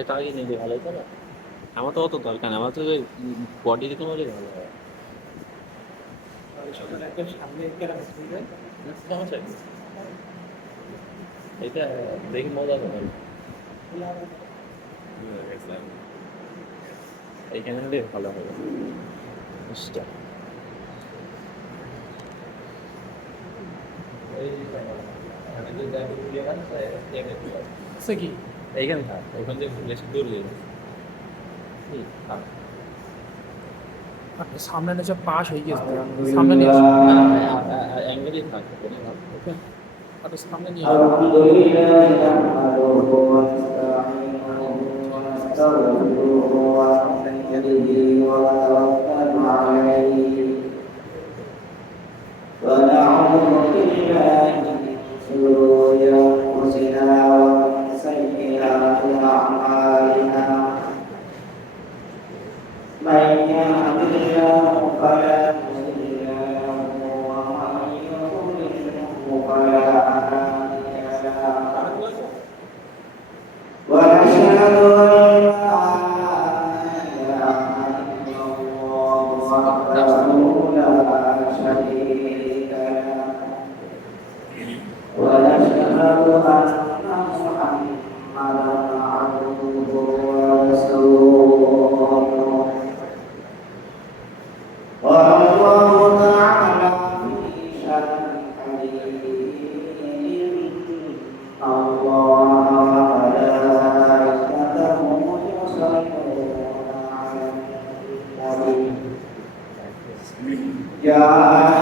এটা আগে নিলে ভালো হতো না? আমার তো অত দরকার নেই, আমার তো বডি রিকভারি ভালো হয়। সমস্যা কি? এটা দেখি মজা হবে। এইখানে হলে ভালো হবে জিনিসটা। আছে কি? এইখানে থাক, ওখান থেকে বেশি দূর গেলে থাক। আপনি সামনে নিয়ে পাশ হয়ে গেছে, সামনে নিয়ে আসুন। অ্যাঙ্গেলেই থাক, ওকে। আপনি সামনে নিয়ে আসুন। الحمد لله نحمده ونستعينه ونستغفره ونؤمن به ونتوكل عليه ونعوذ بالله من شرور انفسنا ومن سيئات اعمالنا من يهد الله فلا مضل له ومن يضلله فلا هادي له ونشهد أن لا إله إلا الله وحده لا شريك له ونشهد أن محمدا عبده ورسوله قال الله تعالى في شأن حديث الله وملائكته يصلون على النبي يا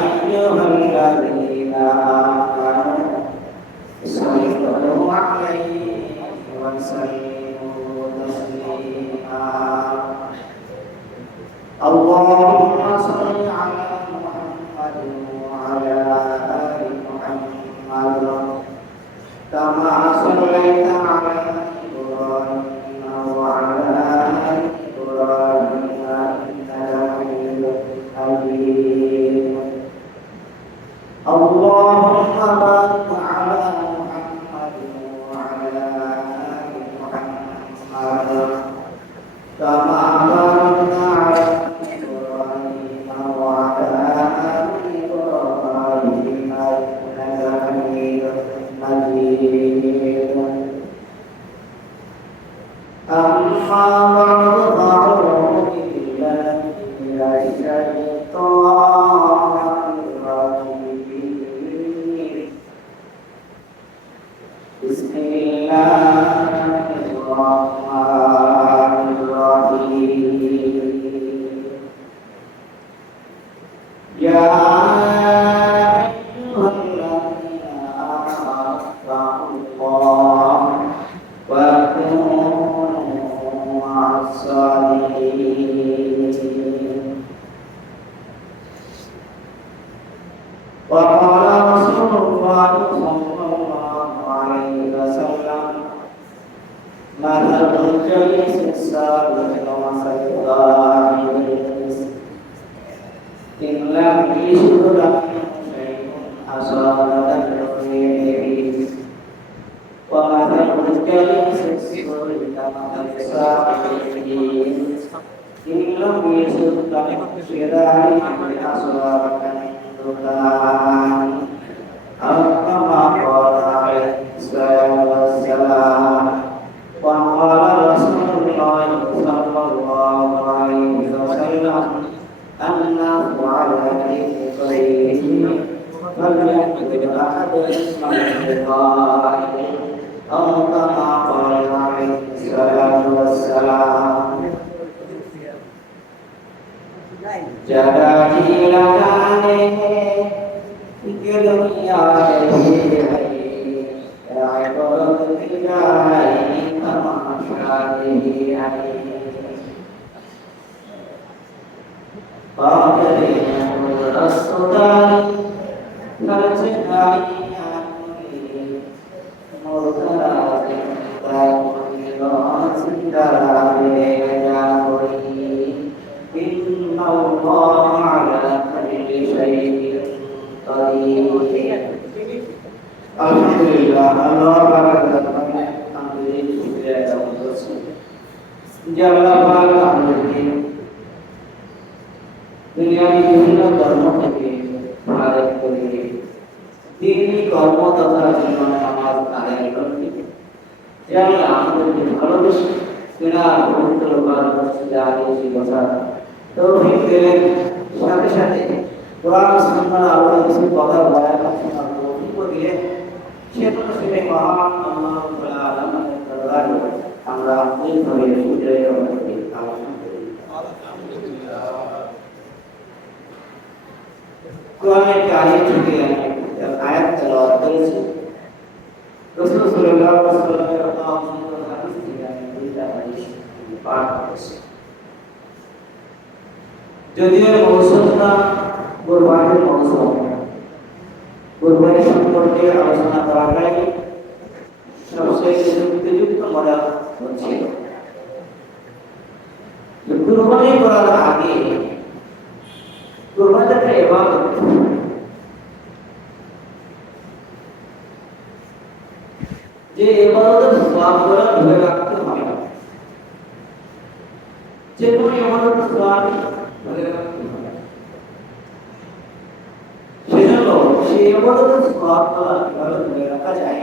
أيها الذين آمنوا صلوا عليه وسلموا تسليما اللهم صل على محمد وعلى آل محمد كما صليت على إبراهيم وعلى آل إبراهيم إنك حميد مجيد اللهم بارك على محمد وعلى آل محمد كما باركت على إبراهيم وعلى آل إبراهيم إنك حميد مجيد أما بعد فأعوذ بالله من الشيطان الرجيم بسم الله الرحمن الرحيم يا أيها الذين آمنوا اتقوا الله وكونوا مع الصالحين وقال رسول الله صلى الله عليه وسلم مثل الجليس الصالح ومثل الضاحك إن لم يجد له شيء أصاب الريح ومثل الجليس السوء كمثل صاحبه إن لم يجد له شرار أصاب الدخان أو كما قال عليه الصلاة والسلام وقال رسول الله صلى الله عليه وسلم الناس على رزقه فليأكل أحدهم اللقاء أو كما قال عليه الصلاة والسلام جلالي لنا दुनिया Alhamdulillah, Allah barak যে আল্লাহ পাক আমাদেরকে দুনিয়ার বিভিন্ন ধর্ম থেকে আদায় করে দিনই কর্ম তথা জীবন সমাজ আদায় করতে যে আল্লাহ আমাদেরকে ভালোবেসে তিনার পবিত্র ভালোবাসা আদেশী কথা তৌফিক দিলেন সাথে সাথে কোরআন সুন্নাহ আলোচনা কিছু কথা বলার শোনার তৌফিক দিলেন সেজন্য সেটাই মহান আল্লাহ তাআলা আমাদের দরবারে আমরা এইভাবে শুকরিয়া জ্ঞাপন করি আলহামদুলিল্লাহ। কোরআনের আয়াত থেকে আয়াত তেলাওয়াত করেছি রাসূল সাল্লাল্লাহু আলাইহি ওয়াসাল্লামের হাদিস থেকে আমি দুইটা হাদিস পাঠ করেছি। যদিও মৌসুমটা কুরবানির মৌসুম, কুরবানি সম্পর্কে আলোচনা করাটাই সবচেয়ে যুক্তিযুক্ত মনে হচ্ছিল। কুরবানি করার আগে কুরবানি একটা ইবাদত, যে ইবাদতের সওয়াবগুলো ধরে রাখতে হবে, যে কোনো ইবাদতের সওয়াব ধরে রাখতে হবে। সেজন্য সেই ইবাদতের সওয়াবগুলো কিভাবে ধরে রাখা যায়,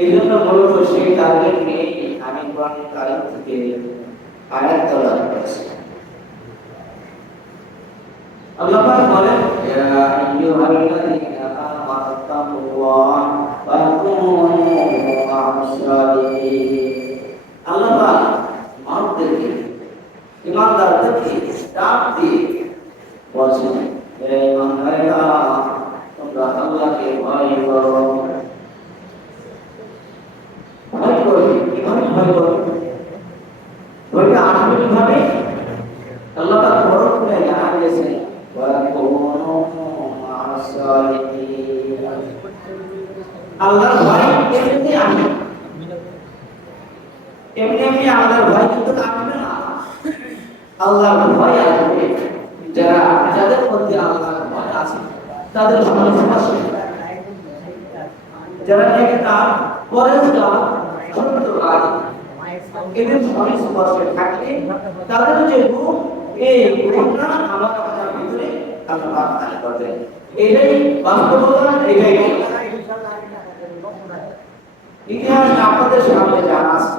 এই জন্য মূলত সেই টার্গেট নিয়ে আমি কোরআনের কারিম থেকে আয়াত তেলাওয়াত করেছি। আল্লাহ পাক বলেন, ইয়া আইয়ুহাল্লাযীনা আমানু তাকুল্লাহ ওয়া কুনু মা'আস সাদিকিন। আল্লাহ পাক মানুষদেরকে, ঈমানদারদেরকে ডাক দিয়ে বলেন, হে ঈমানদারেরা, তোমরা আল্লাহকে ভয় করো। ভয় করো, কিভাবে ভয় করো? ভয়টা আসবে কিভাবে? আল্লাহ পাক বড় করে জানা দিয়েছেন, আল্লাহর ভয় এমনি আসবে, এমনি আল্লাহর ভয় কিন্তু আসবে না। আল্লাহর ভয় আসবে যাদের মধ্যে আল্লাহর ভয় আছে, তাদের সংস্পর্শ, যারা নেককার পরেজগার সত্যবাদী, এদের সংস্পর্শে থাকলে তাদের যে গুণ, এই গুণটা আমার আপনার ভিতরে আল্লাহ দান করবেন। এটাই বাস্তবতা, এটাই ইতিহাস আপনাদের সামনে জানা আছে।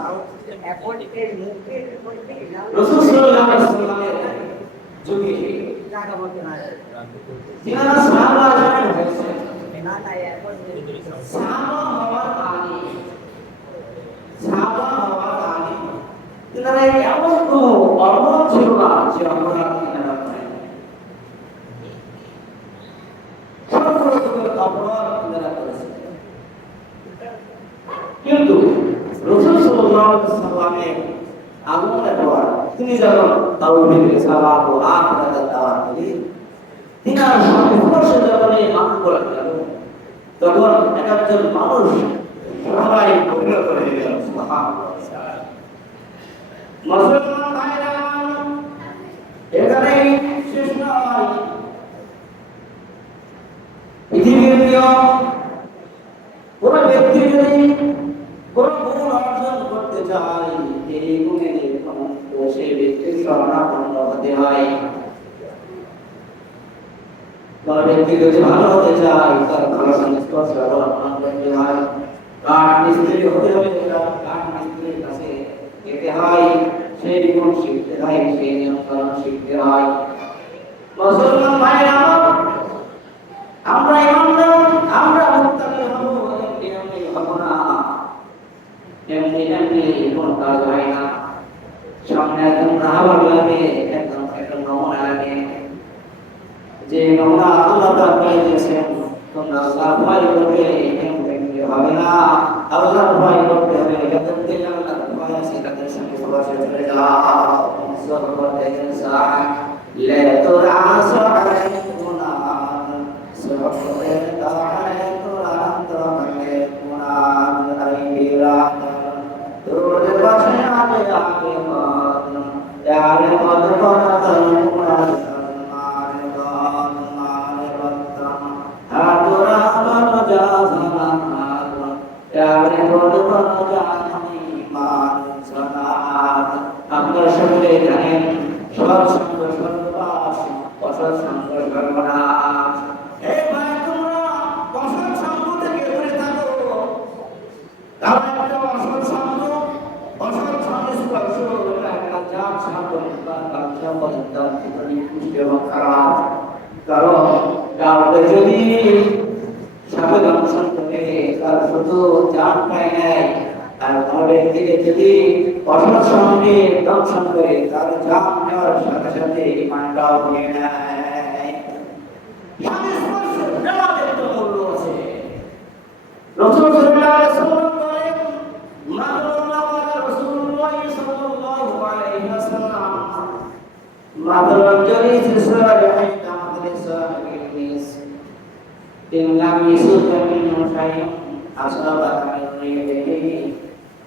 রাসূল সাল্লাল্লাহু আলাইহি ওয়াসাল্লামের যুগে যিনারা সাহাবা আজমাইন হয়েছেন, সাহাবা হওয়ার আগে তিনারা এমন কোনো অপরাধ ছিল না যে অপরাধ তিনারা করেন, ছোট ছোট অপরাধ তিনারা করেছেন। কিন্তু রাসূল সাল্লাল্লাহু আলাইহি ওয়াসাল্লামের আগমনের পর তিনি যখন তাওহীদের সালাত ও আখিরাতের দাওয়াত দিলেন, তিনার সংস্পর্শে যখন এই মানুষগুলো গেল, তখন একজন মানুষ সবাই পবিত্র করে দিলেন। সুবহানাল্লাহ। মুসলমান ভাইরা, এখানে শেষ নয়, পৃথিবীর নিয়ম, কোন ব্যক্তি যদি কোন গুণ অর্জন করতে চায়, এই গুণের সেই ব্যক্তির শরণাপন্ন হতে হয়। কোন ব্যক্তি যদি ভালো হতে চায়, তার ভালো সংস্পর্শ অবলম্বন করতে হয়। কাঠ মিস্ত্রি হতে হলে কাঠ মিস্ত্রির কাছে যেতে হয়, সেই গুণ শিখতে হয়, সেই নিয়ম কানুন শিখতে হয়। মুসলমান ভাইরা, আমরা ইমানদার, আমরা মুত্তাকি হব, এমনি হব না, এমনি কোন কাজ হয় না। সামনে একদম রাহাবার লাগে, একদম নমুনা লাগে, যে নমুনা আল্লাহ তাআলা দিয়েছেন, তোমরা আল্লাহ ভয় করবে, এমনি হবে না। আল্লাহ ভয় করতে হবে, যাদের দিলে আল্লাহ ভয় আছে তাদের সঙ্গে সরাসরি চলে যাও। সরবতে ইনসান লা তুরাসু আলাইকুনা সরবতে তাআলাকুনা তাআলাকুনা আইরা তোর পাশে আগে আগে মত যারে মত কোনা তাআলাকুনা আতুরা আলো জাহানা যারে মত কোনা জাহানি মান সানাত বস্তু জান পায় নাই আর কোনো ব্যক্তিকে যদি অসৎ সঙ্গে দংশন করে তার জান নেওয়ার সাথে সাথে ইমানটাও নিয়ে নেয়। স্বামী স্পর্শের নেওয়ার একটা মূল্য আছে। রাসূল সাল্লাল্লাহু আলাইহি ওয়াসাল্লাম বলেন, মাদাল্লাহু আলা রাসূলুল্লাহ সাল্লাল্লাহু আলাইহি ওয়াসাল্লাম মাদাল্লাহু জালিস সালিহিন তামাদালিস সালিহিন إن لم يسد منه شيء أصابك من ريبه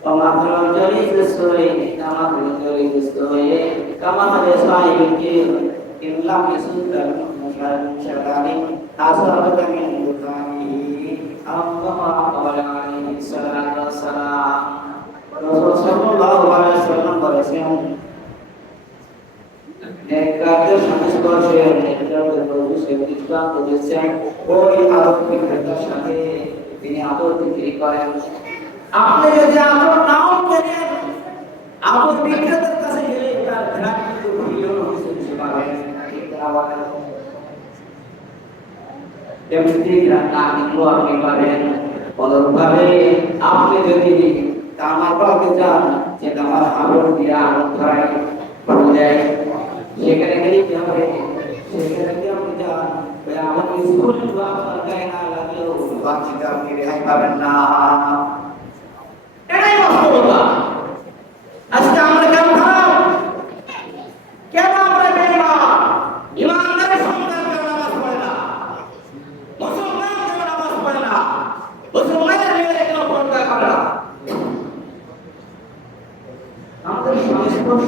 ومثل الجليس السوء كمثل الجليس السوء كمثل صاحب الكيل إن لم يسد منه شيء أصابك من بطانه أو كما قال عليه الصلاة والسلام رسول صلى الله عليه وسلم বলেছেন নেককারদের সংস্পর্শে নেককারদের প্রভু দৃষ্টান্ত দিয়েছেন ওই আদর্শিকতার সাথে তিনি আদর বিক্রি করেন। আপনি যদি আদর নাও করেন, আদর বিক্রেতার কাছে গেলে তার গ্রাহক কিন্তু ভিড়ও হচ্ছে পাবেন ঠিক তাহলে এমনি গ্রাহক কিন্তু আপনি পাবেন। অনুরূপভাবে আপনি যদি কামার পাকে যান যে আমার আদর দিয়ে আনন্দ হয় যায় সেখানে গেলে কি হবে? সেখানে গিয়ে আপনি যান আমাকে স্কুল আপনার গায়ে না লাগলেও বাচ্চাকে আপনি রেহাই পাবেন না। এটাই বাস্তবতা। আজকে আমরা কেন খারাপ? কেন আমরা বেঈমান? ইমানদারের সন্তান কেন নামাজ পড়ে না? মুসলমান কেন নামাজ পড়ে না? মুসলমানের মেয়েরা কেন পর্দা করে না? আমাদের সংস্পর্শ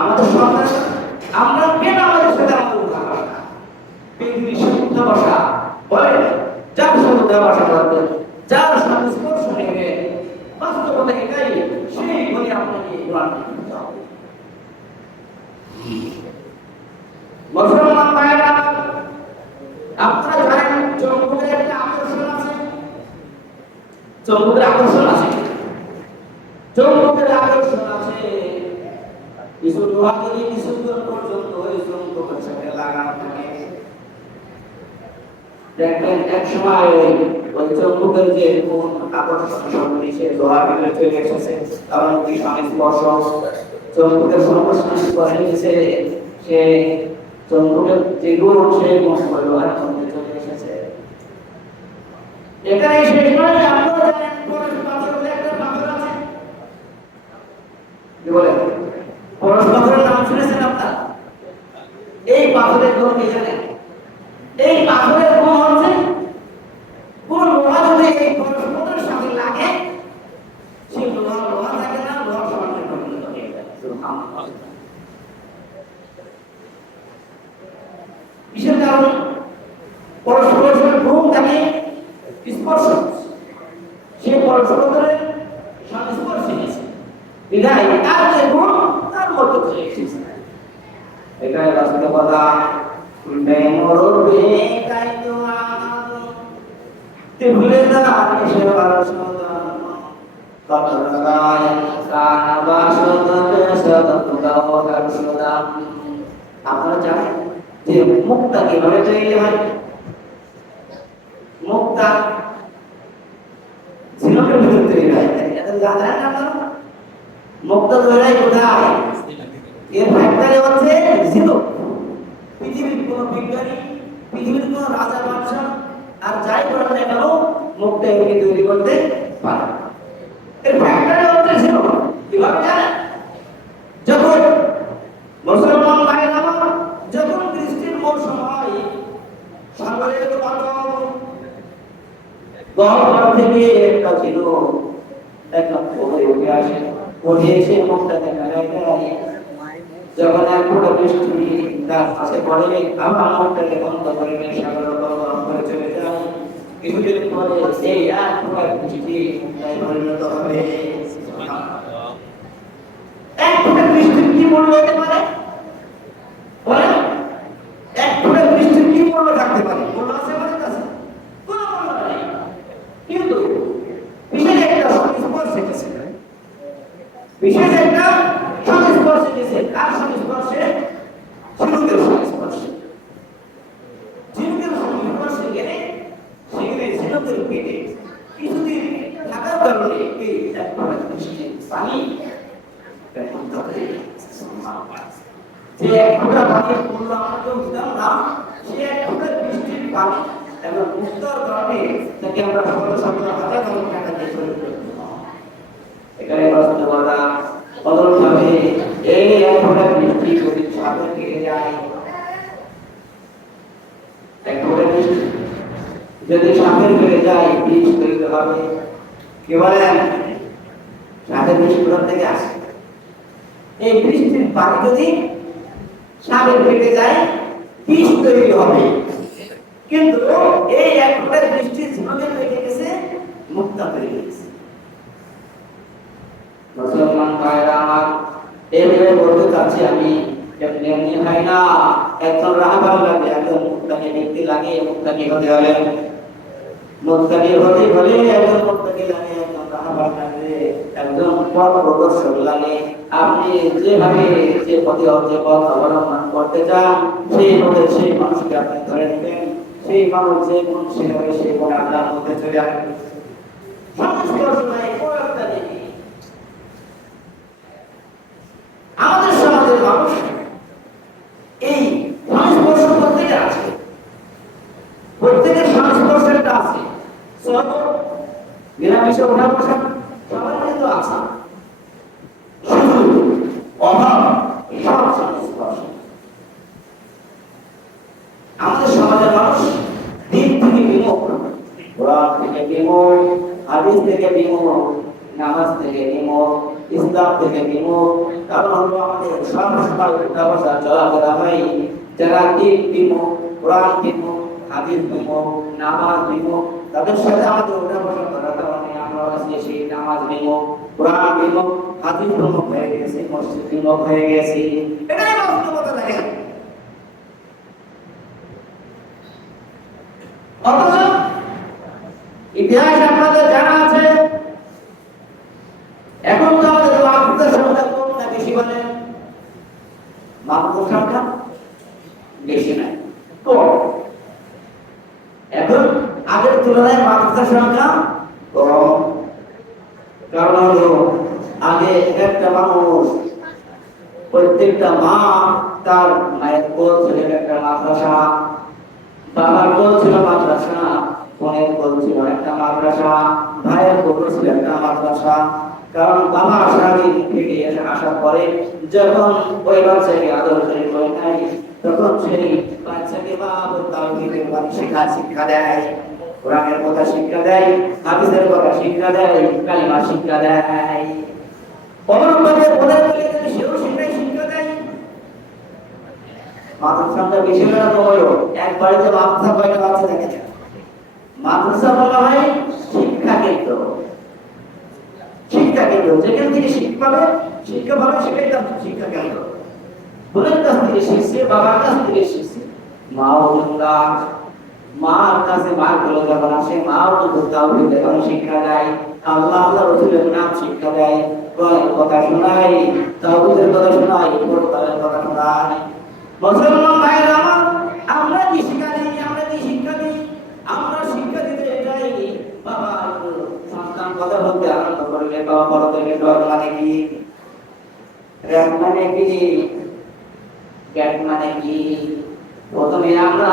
আমাদের সন্তান আমরা কেন আমাদের সাথে আমাদের ভাষা বলে যার সাথে ভাষা করবে যার সাথে স্পর্শ নেবে বাস্তবতা এটাই সেই বলে আপনাকে মুসলমান ভাইরা আপনারা জানেন জঙ্গলের একটা আকর্ষণ আছে। জঙ্গলের আকর্ষণ আছে। জঙ্গলের আকর্ষণ আছে। কিছু লোহা থেকে কিছু দূর পর্যন্ত ওই জঙ্গলের সাথে লাগানো থাকে। দেখবেন এক সময় ওই জঙ্গলের যে কোন আকর্ষণ শক্তি সে লোহার ভিতরে চলে এসেছে কারণ কি সংস্পর্শ জঙ্গলের সংস্পর্শ করে নিয়েছে সে জঙ্গলের যে গুণ সে মনে করে লোহার মধ্যে চলে এসেছে। এখানে শেষ নয়, আপনারা জানেন পরশ পাথর বলে একটা পাথর আছে। কি বলে? পরশ পাথরের নাম শুনেছেন আপনারা? এই পাথরের গুণ কি জানেন? এই পাথরের গুণ হচ্ছে কোন লোহা যদি এই পরশ পাথরের সাথে লাগে সেই লোহা থাকে না, লোহা সমানে পরিণত হয়ে যায়। সুবহানাল্লাহ। কিসের কারণে? পরশ পাথরের গুণ থাকে স্পর্শ, সে পরশ পাথরের সংস্পর্শে গেছে বিধায় তার যে গুণ তার মধ্যে চলে এসেছে। এটাই বাস্তবতা। বেমরবে তাই তো আনন্দ তে ভুলে যান সে পরশদান কতরায় কানা বাসদতে সদতুগাও হরসদান। আপনারা জানেন যে মুক্তা কিভাবে তৈরি হয়? মুক্তা ঝিনুকের ভিতরে তৈরি হয়। এটা জানেন না আপনারা? মুক্তা তৈরি হয় কোথায়? এর ফ্যাক্টরি হচ্ছে ঝিনুক। পৃথিবীর কোন বিজ্ঞানী, পৃথিবীর কোন রাজা বাদশা আর যাই করেন না কেন মুক্তা একে তৈরি করতে পারে না। এর ফ্যাক্টরি হচ্ছে ঝিনুক। কিভাবে জানেন? যখন মুসলমান ভাইরা যখন বৃষ্টির মৌসুম হয় সাগরের গহ্বর থেকে একটা ঝিনুক একটা পরে উঠে আসে, উঠে এসে মুখটা দেখা যায়। যখন এক ফোঁটা বৃষ্টি তার কাছে পড়ে আবার মুখটাকে বন্ধ করে নিয়ে সাগরের গহ্বর করে চলে যায়। কিছুদিন পরে সেই এক ফোঁটা বৃষ্টি মুখটায় পরিণত হবে। এক ফোঁটা বৃষ্টির কি মূল্য হতে পারে? বলেন, এক ফোঁটা বৃষ্টির কি মূল্য থাকতে পারে? মূল্য আছে আমাদের কাছে? কোনো মূল্য নেই। কিন্তু বিশেষ একটা সংস্পর্শে গেছে, বিশেষ একটা সংস্পর্শে গেছে। কার সংস্পর্শে? ঝিনুকের সংস্পর্শে। ঝিনুকের সংস্পর্শে গেলে শিশুদের পেটে কিছুদিন থাকার কারণে এই এক ফোঁটা বৃষ্টির পানি মুক্ত হয়ে গেছে। যে এক ফোঁটা পানি পড়লো আমরা কেউ দিতাম না, সে এক ফোঁটা বৃষ্টির পানি এবং মুক্তর কারণে তাকে আমরা সকল সপ্তাহ হাজার টাকা দিয়ে চলে এখানে প্রশ্ন করা অনুরূপভাবে এই এক ফোঁটা বৃষ্টি যদি সাগরে থেকে যায়, এক ফোঁটা বৃষ্টি যদি সাগরে ফেলে যায় বীজ তৈরি হবে। কি বলেন? সাগরের বীজ কোথা থেকে আসে? এই বৃষ্টির পানি যদি সাগরে ফেলে যায় বীজ তৈরি হবে। কিন্তু এই এক ফোঁটা বৃষ্টি জীবনে হয়ে গেছে, মুক্তা হয়ে গেছে। মুসলমান ভাইরা আমার, এইভাবে বলতে চাচ্ছি আমি, এমনি হয় না। একজন রাহবার লাগে, একজন মুত্তাকি ব্যক্তি লাগে, মুত্তাকি হতে হলে মুত্তাকি হতে হলে একজন মুত্তাকি লাগে, একজন রাহবার লাগে, একজন পথ প্রদর্শক লাগে। আপনি যেভাবে যে পথে পথ অবলম্বন করতে চান, সেই পথে সেই মানুষকে আপনি ধরে নেবেন। সেই মানুষ যে কোন সেভাবে সেই কোন আপনার মধ্যে চলে আসবে। আমাদের সমাজের মানুষ এই সংস্পর্শ প্রত্যেকে আছে, প্রত্যেকের সংস্পর্শটা আছে। নিরামিষে ওঠা বসা সবার কিন্তু আছে, শুধু অভাব সব সংস্পর্শ। আমাদের সমাজের মানুষ দিন থেকে বিমুখ, কোরআন থেকে বিমুখ, হাদিস থেকে বিমুখ, নামাজ থেকে বিমুখ, ইসলাম থেকে বিমুখ। কারণ হলো আমাদের সর্বসময় উঠা বসা চলাফেরা হয়। যারা দিন বিমুখ, কোরআন বিমুখ, হাদিস বিমুখ, নামাজ বিমুখ, তাদের সাথে আমাদের উঠা বসা করার কারণে আমরা সেই নামাজ বিমুখ, কোরআন বিমুখ, হাদিস বিমুখ হয়ে গেছি, মসজিদ বিমুখ হয়ে গেছি। এটাই বাস্তবতা। দেখেন, অথচ ইতিহাস আপনাদের জানা আছে। এখন তো আমাদের মাহফুজের সংখ্যা কম না বেশি? বলেন, মাহফুজের সংখ্যা বেশি নাই, কম। এখন আগের তুলনায় মাহফুজের সংখ্যা কম। কারণ হলো আগে একটা মানুষ, প্রত্যেকটা মা তার মায়ের কোল ছিল একটা মাদ্রাসা, বাবার কোল ছিল মাদ্রাসা, বোনের কোল ছিল একটা মাদ্রাসা, ভাইয়ের কোল ছিল একটা মাদ্রাসা। কারণ বাবা সারাদিন থেকে আসার পরে যখন ওই বাচ্চাকে আদর করে করে নেয়, তখন সেই বাচ্চাকে বাবা তাওহীদের বাণী শিক্ষা দেয়, কোরআনের কথা শিক্ষা দেয়, হাদিসের কথা শিক্ষা দেয়, কালিমা শিক্ষা দেয়। অনুরূপভাবে বোনের কোলে যদি সেও সেটাই শিক্ষা দেয়। মাদ্রাসাটা বেশি না হলো এক বাড়িতে মাদ্রাসা কয়টা আছে দেখেন? মাদ্রাসা বলা হয় শিক্ষা কেন্দ্র। শিক্ষা কেন্দ্র যেখান থেকে শিক্ষা পাবে সেটাই তার শিক্ষা কেন্দ্র। বোনের কাছ থেকে শিখছে, বাবার কাছ থেকে শিখছে, মাও জুমলা, মার কাছে মার গুলো যখন আসে, মাও তো তাওহীদের কথা শিক্ষা দেয়, আল্লাহ রাসূলের নাম শিক্ষা দেয়, কোরআনের কথা শোনায়, তাওহীদের কথা শোনায়, কোরআনের কথা শোনায়। মুসলমান ভাইরা আমার, আমরা কি শিক্ষা দিই? আমরা শিক্ষা দিতে চাই বাবা সন্তান কথা বলতে আরম্ভ করলে বাবা বড় থেকে ডর মানে কি, র‍্যাব মানে কি, ক্যাট মানে কি। প্রথমে আমরা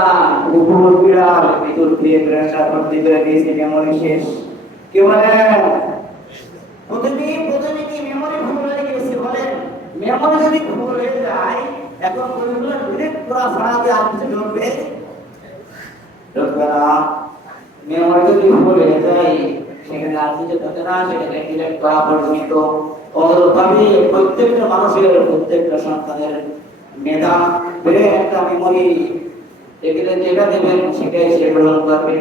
কুকুর বিড়াল ভিতর দিয়ে প্রেশার ভর্তি করে দিয়েছি, মেমোরি শেষ। কি বলে? প্রথমে কি মেমোরি ফুল হয়ে গেছে? বলেন, মেমোরি যদি ফুল হয়ে যায়, এখন ওইগুলো ডিরেক্ট করা ছাড়া দিয়ে আর কিছু ঢুকবে না। মেমোরি যদি ফুল হয়ে যায়, সেখানে আর কিছু ঢুকে না, সেখানে ডিরেক্ট করা পর্যন্ত। অনুরূপভাবে প্রত্যেকটা মানুষের, প্রত্যেকটা সন্তানের মেধা বেড়ে একটা মেমোরি, এখানে যেটা দেবেন সেটাই সে গ্রহণ করবে।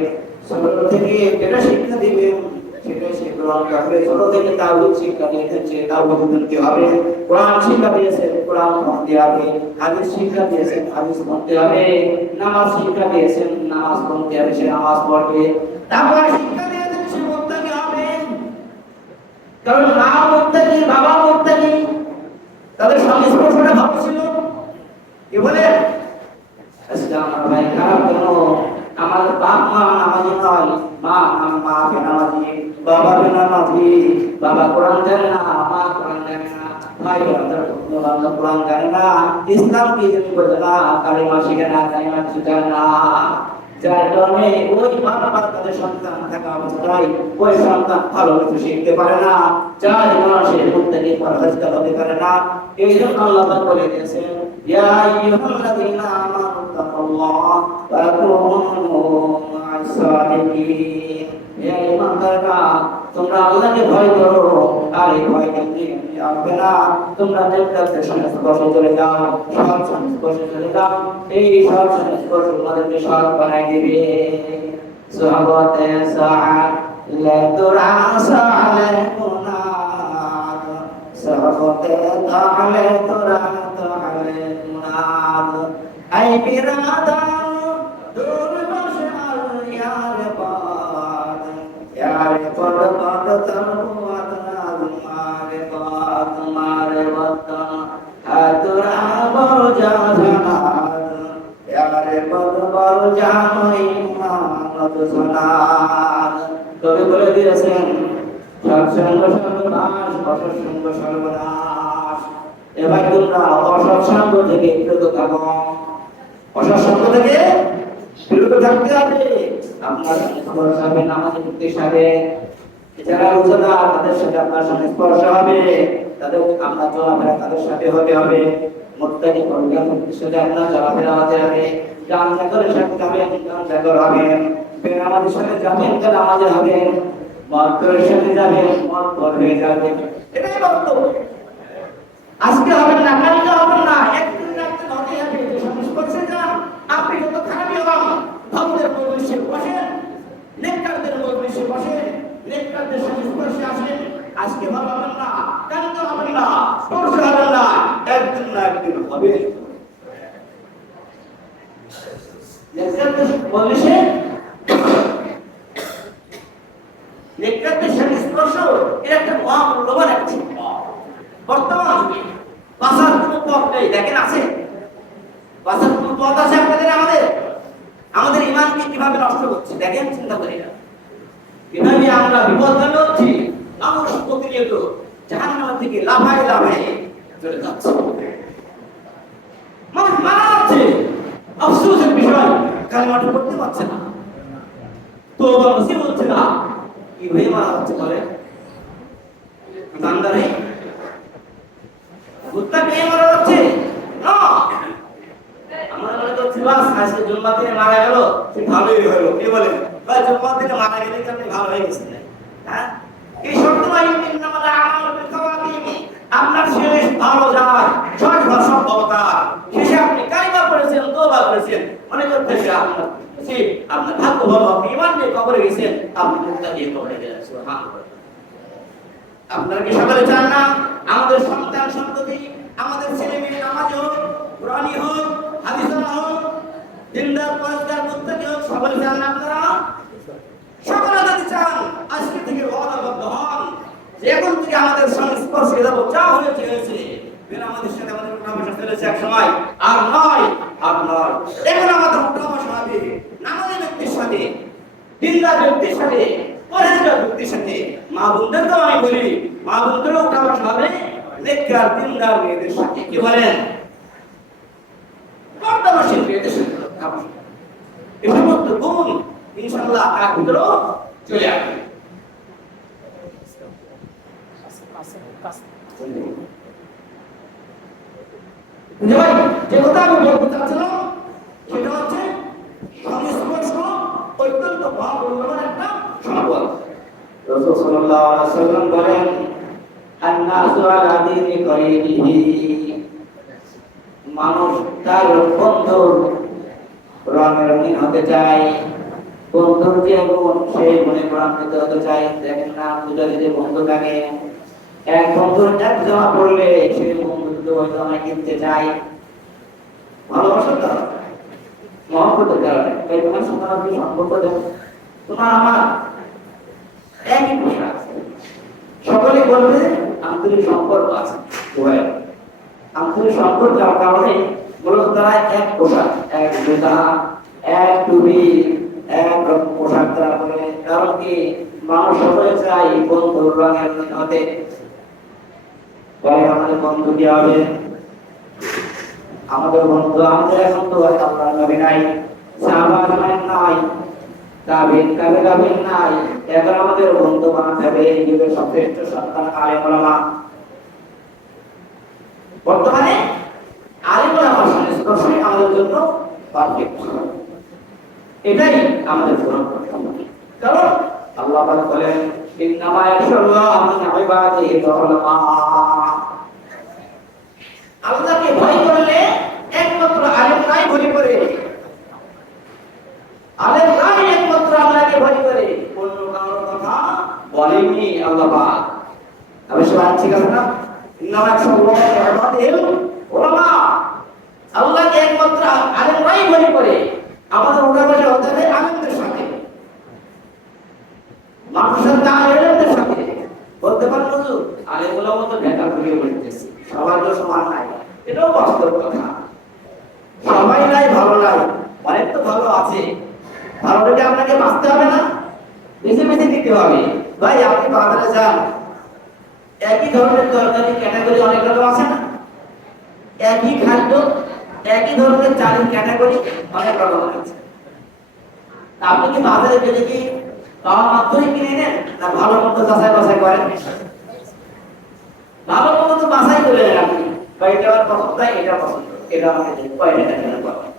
ছোট থেকে যেটা শিক্ষা দিবেন সেটাই সে গ্রহণ করবে। ছোট থেকে তাওহীদ শিক্ষা দিয়েছেন, সে তাওহীদ কি হবে। কোরআন শিক্ষা দিয়েছেন, কোরআন পড়তে হবে। হাদিস শিক্ষা দিয়েছেন, হাদিস পড়তে হবে। নামাজ শিক্ষা দিয়েছেন, নামাজ পড়তে হবে, সে নামাজ পড়বে। তারপর শিক্ষা দিয়েছেন, সে মুত্তাকি হবে। কারণ মা মুত্তাকি, বাবা মুত্তাকি, তাদের সংস্পর্শটা ভালো ছিল। কি বলে? আজকে আমার ভাই খারাপ কেন? আমাদের বাপ মা আমাদের নামাজি নয়, মা বেনামাজি, বাবা বেনামাজি, বাবা কোরআন জানে না, মা কোরআন জানে না, ভাই বান্ধব কোরআন জানে না, ইসলাম কি জানি বোঝে না, কালিমা শিখে না, কালিমা শিখে না। যার কারণে ওই মা বাবার তাদের সন্তান থাকা অবস্থায় ওই সন্তান ভালো কিছু শিখতে পারে না, যার মানুষের মুত্তাকি পরহেজগার হতে পারে না। এই জন্য আল্লাহ পাক বলে দিয়েছেন, ইয়া আইয়ুহাল্লাযীনা আমানু তাকুল্লাহ ওয়া কুনু মা'আস সাদিকিন। হে ঈমানদাররা, তোমরা আল্লাহকে ভয় করো, আর এই ভয় কেমনি আসবে না, তোমরা নেককারদের সংস্পর্শে চলে যাও, সৎ সংস্পর্শে চলে যাও, এই সৎ সংস্পর্শ তোমাদেরকে সৎ বানাই দিবে। সুহাবতে সাআত লাতুরা সালে মুনাদ, সুহাবতে তালে তুরা তালে মুনাদ, আই বিরাদান দূর বশার ইয়ার বাদ, ইয়ার পরবত তরবত নাজমারে বাদ মারে বতন আতুরা বড় জানাদ, ইয়ারে বড় জানই মানত সোনাদ। কবি বলে দিয়েছেন, সৎসঙ্গ সর্বনাশ, অসৎসঙ্গ সর্বনাশ। এবার তোমরা অসৎসঙ্গ থেকে বিরত থাকো, অসৎসঙ্গ থেকে বিরত থাকতে হবে। আপনার সংস্পর্শ হবে নামাজে মুক্তির সাথে, যারা রোজাদার তাদের সাথে আপনার সংস্পর্শ হবে, তাদের আপনার চলাফেরা তাদের সাথে হতে হবে। মুত্তাকি পরহেজগারের সাথে আপনার চলাফেরা হতে হবে। গান জাগরের সাথে যাবেন, গান জাগর হবেন। বেনামাজের সাথে যাবেন, বেনামাজে হবেন। মদখোরের সাথে যাবেন, মদখোর হয়ে যাবেন। এটাই বক্তব্য। আজকে হবেন না, কালকে হবেন না, একদিন না একদিন হতেই হবে। যে সংস্পর্শে যান, আপনি যত খারাপই হন, ভক্তের মজলিসে বসেন, নেককারদের মজলিসে বসেন, নেককারদের সংস্পর্শে আসেন। আজকে ভালো হবেন না, কালকে হবেন না, পরশু হবেন না, একদিন না একদিন হবে। নেককারদের মজলিসে নেককারদের সংস্পর্শ এর একটা মহামূল্যবান একটা জিনিস। বর্তমান যুগে বাঁচার কোনো পথ নেই, দেখেন আছে? বাঁচার কোনো পথ আছে আপনাদের? আমাদের ইমানকে কিভাবে নষ্ট করছে দেখেন, চিন্তা করি না। কিভাবে আমরা বিপদে হচ্ছি, মানুষ প্রতিনিয়ত জাহান্নামের দিকে লাফায় লাফায় চলে যাচ্ছে, মানুষ মারা যাচ্ছে। আফসোসের বিষয়, কালিমাটা পড়তে পারছে না, তওবা নসিব হচ্ছে না। কি হয়ে মারা যাচ্ছে বলে? জানদারে কুত্তা পেয়ে মারা যাচ্ছে না। আমরা মনে করছি বাস আজকে জুম্মার দিনে মারা গেল, সে ভালোই হলো। কি বলে ভাই, জুম্মার দিনে মারা গেলে কি আপনি ভালো হয়ে গেছেন? হ্যাঁ, এই শর্ত নাই। ইন্নামাল আমালু বিখাওয়াতিম, আপনার শেষ ভালো যায়, শেষ সম্ভবতা শেষে আপনি কালিমা পড়েছেন, তওবা করেছেন, মনে করতেছে আপনার সে আপনার ভাগ্য ভালো, আপনি ঈমান নিয়ে কবরে গেছেন, আপনি মুত্তাকি কবরে গেলেন। সুবহানাল্লাহ। আপনারা কি সকালে চান না আমাদের সন্তান সন্ততি, আমাদের ছেলে মেয়ে নামাজি হোক, কোরআনি হোক, হাদিসওয়ালা হোক, দিনদার পরেজগার মুত্তাকি হোক? সকলে চান না আপনারা? সকলে যদি চান, আজকে থেকে ওয়াদাবদ্ধ হন যে এখন থেকে আমাদের সংস্পর্শে যাব, যা হয়েছে হয়েছে। আমাদের সাথে আমাদের উঠাবসা চলেছে এক সময়, আর নয় আপনার এখন আমাদের উঠাবসা হবে নামাজি ব্যক্তির সাথে, দিনদার ব্যক্তির সাথে, পরেজগার ব্যক্তির সাথে। মা বোনদেরকেও আমি বলি, মা বোনদেরও উঠাবসা হবে নেককার দিনদার মেয়েদের সাথে। কি বলেন? পর্দাবাসী মেয়েদের সাথে উঠাবসা। এই সমস্ত গুণ ইনশাআল্লাহ তার ভিতরেও চলে আসবে। যে কথা আমি বলতে চাচ্ছিলাম সেটা হচ্ছে সংস্পর্শ অত্যন্ত মহামূল্যবান একটা সম্পদ। রাসূল সাল্লাল্লাহু আলাইহি ওয়াসাল্লাম বলেন, আন-নাসু আলা দীনি কারিবিহি, মানুষ তার বন্ধুর রঙে রঙিন হতে চায়, বন্ধুর যে গুণ সেই গুণে গুণান্বিত হতে চায়। দেখেন না, দুজনে যে বন্ধু থাকে, এক বন্ধুর এক জামা পড়লে সেই বন্ধু দুটো ওই জামা কিনতে চায়। ভালোবাসার কারণে, মহব্বতের কারণে। এই তোমার সঙ্গে আপনি সম্পর্ক দেন, তোমার আমার একই পোশাক, সকলে বলবে আন্তরিক সম্পর্ক আছে। আন্তরিক সম্পর্কের কারণে মূলত তারা এক পোশাক, এক জুতা, এক টুপি, এক রকম পোশাক যাত্রা করে, কারণ কি মানুষ সকলে চাই বন্ধুর রঙের হতে। পরে আমাদের বন্ধু কি হবে? আমাদের বন্ধু আমাদের এখন তো আল্লাহ নবী নাই, সাহাবা নাই, তাবিন তাবিন নাই, এবার আমাদের বন্ধু বানাতে হবে এই যুগের সবচেয়ে সন্তান আলেম ওলামা। বর্তমানে আলেম ওলামার সংস্পর্শই আমাদের জন্য পারফেক্ট, এটাই আমাদের পূরণ করতে হবে। কারণ আল্লাহ পাক বলেন ইন্নামা ইয়াখশাল্লাহ মিন ইবাদিহিল উলামা। আল্লাহকে ভয় করলে একমাত্র আলেমরাই ভয় করে, আলেমরাই একমাত্র আল্লাহকে ভয় করে, অন্য কারোর কথা বলেনি আল্লাহ পাক। আমি সবাই ঠিক আছে না? ইন্নামা ইয়াখশাল্লাহ মিন ইবাদিহিল উলামা। আল্লাহকে একমাত্র আলেমরাই ভয় করে। আমাদের উঠাবসা হতে হবে আলেমদের সাথে, মানুষের না আলেমদের সাথে। বলতে পারেন হুজুর আলেম ওলামা তো বেকার হয়ে বলতেছে, সবার তো সমান নাই, এটাও বাস্তব কথা। সবাই নাই ভালো নাই, অনেক তো ভালো আছে। ভালোটাকে আপনাকে বাঁচতে হবে না, বেছে বেছে দিতে হবে। ভাই আপনি বাজারে যান, একই ধরনের তরকারি ক্যাটাগরি অনেক রকম আছে না? একই খাদ্য, একই ধরনের চালের ক্যাটাগরি অনেক রকম আছে। আপনি কি বাজারে গেলে কি পাওয়া মাত্রই কিনে নেন, না ভালো মন্দ যাচাই বাছাই করেন? ভালো মন্দ তো বাছাই করে নেন আপনি, বা এটা আমার পছন্দ, এটা পছন্দ, এটা আমাকে দেন, এটা কেন পাবেন,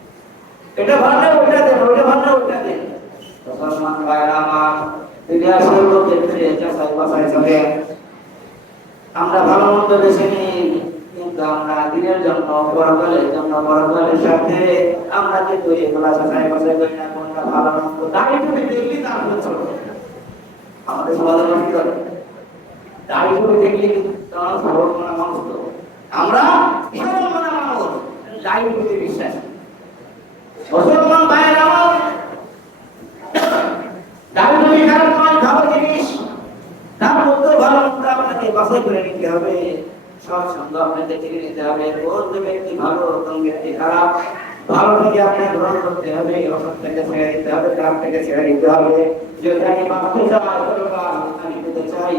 এটা ভালো না ওটা দেন, ওটা ভালো না ওটা দেন। মুসলমান ভাইরা আমার, দুনিয়ার সর্ব ক্ষেত্রে যাচাই বাছাই চলে। আমরা ভালো মন্দ বেছে নিই, কিন্তু আমরা দিনের জন্য, পরকালের জন্য, পরকালের সাথে আমরা কিন্তু এগুলা যাচাই বাছাই করি না। কোনটা ভালো মন্দ দাঁড়িয়ে টুপি দেখলি তারপরে চলবে। আমাদের সমাজে কি করে, দাঁড়িয়ে টুপি দেখলি তারা সরল মনা মানুষ, তো আমরা সরল মনা মানুষ, দাঁড়িয়ে টুপি বিশ্বাস। মুসলমান ভাইয়ের আমার, দাঁড়িয়ে টুপি খারাপ নয়, ভালো জিনিস। তার মধ্যে ভালো মন্দ আপনাকে বাছাই করে নিতে হবে, সব সঙ্গে আপনাকে চিনে নিতে হবে। কোন ব্যক্তি ভালো, কোন ব্যক্তি খারাপ, ভালোটাকে আপনাকে গ্রহণ করতে হবে, অসৎটাকে ছেড়ে দিতে হবে, খারাপটাকে ছেড়ে দিতে হবে। যদি আমি বাঁচতে চাই, আমি পেতে চাই,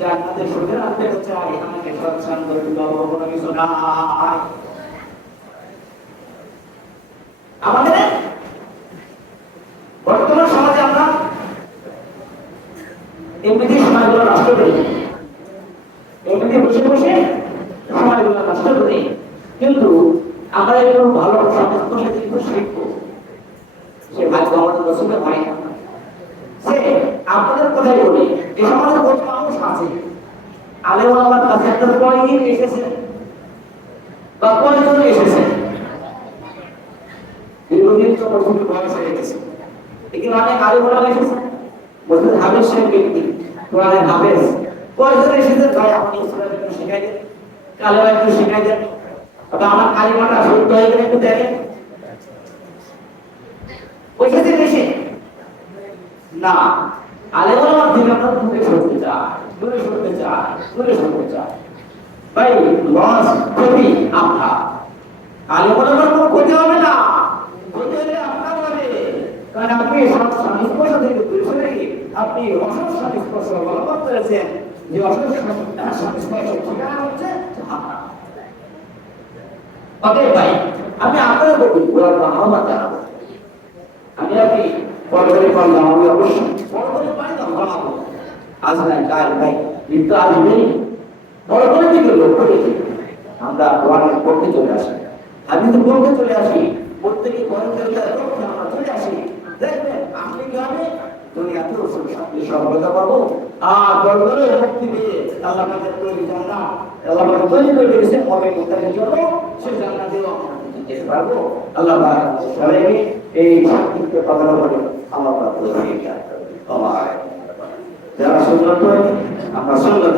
জান্নাতের সুখে রাখতে চাই, আমাকে সৎসঙ্গ কোনো কিছু না। আমাদের বর্তমান সমাজে আমরা এমনিতে সময়গুলো নষ্ট করি, এমনিতে বসে বসে সময়গুলো নষ্ট করি, কিন্তু আমরা একটু ভালো সংস্পর্শে কিন্তু শিখবো, সে ভাগ্য আমাদের নসিবে হয় না। সে আপনাদের কথাই বলি, এই সমাজে কত মানুষ আছে আলেম ওলামার কাছে আপনাদের কয়দিন এসেছেন বা কয়জন এসেছেন? দীর্ঘদিন তো মসজিদের বয়স হয়ে গেছে, এখানে অনেক আলেম ওলামা এসেছেন। মসজিদ হাফেজ সাহেব ব্যক্তি, কোরআনের হাফেজ, কয়জন এসেছেন? ভাই আপনি সূরা একটু শিখাই দেন, কালেমা একটু শিখাই দেন, বা আমার কালিমাটা শুদ্ধ হয়ে গেলে একটু দেখেন। এসেছেন এসে না, আলেম ওলামার দিকে আমরা দূরে সরতে চাই, দূরে সরতে চাই, দূরে সরতে চাই। ভাই লস ক্ষতি আপনার, আলেম ওলামার কোনো ক্ষতি হবে না, ক্ষতি হলে আপনার হবে। কারণ আপনি সংস্পর্শ থেকে দূরে সরে গিয়ে আপনি অসৎ সংস্পর্শ অবলম্বন করেছেন, যে অসৎ সংস্পর্শ ঠিকানা হচ্ছে আপনার। অতএব ভাই আমি আপনাদের বলি ওরা আহ্বান জানাবো, আমি আপনি পরবর্তী পারলাম, আমি অবশ্যই পরবর্তী পারি না ভালো আজ নাই কাল ভাই, কিন্তু আজ নেই পরবর্তী দিকে লক্ষ্য রেখে আমরা কোরআনের পক্ষে চলে আসি, আমি তো পক্ষে চলে আসি, প্রত্যেকে আমরা চলে আসি। দেখবেন আপনি কি হবে, দুনিয়াতে সফলতা পাবো, আর দরবারে মুক্তি দিয়ে আল্লাহ আমাদের তৈরি জান্নাত, আল্লাহ আমাদের তৈরি করে দিয়েছেন মুমিন মুত্তাকির জন্য, সেই জান্নাতেও আমরা যেতে পারবো। আল্লাহ সবাইকে এই শান্তিকে কথা বলে আল্লাহ তৌফিক দান করুন। যারা সুন্নাত আমরা সুন্নাত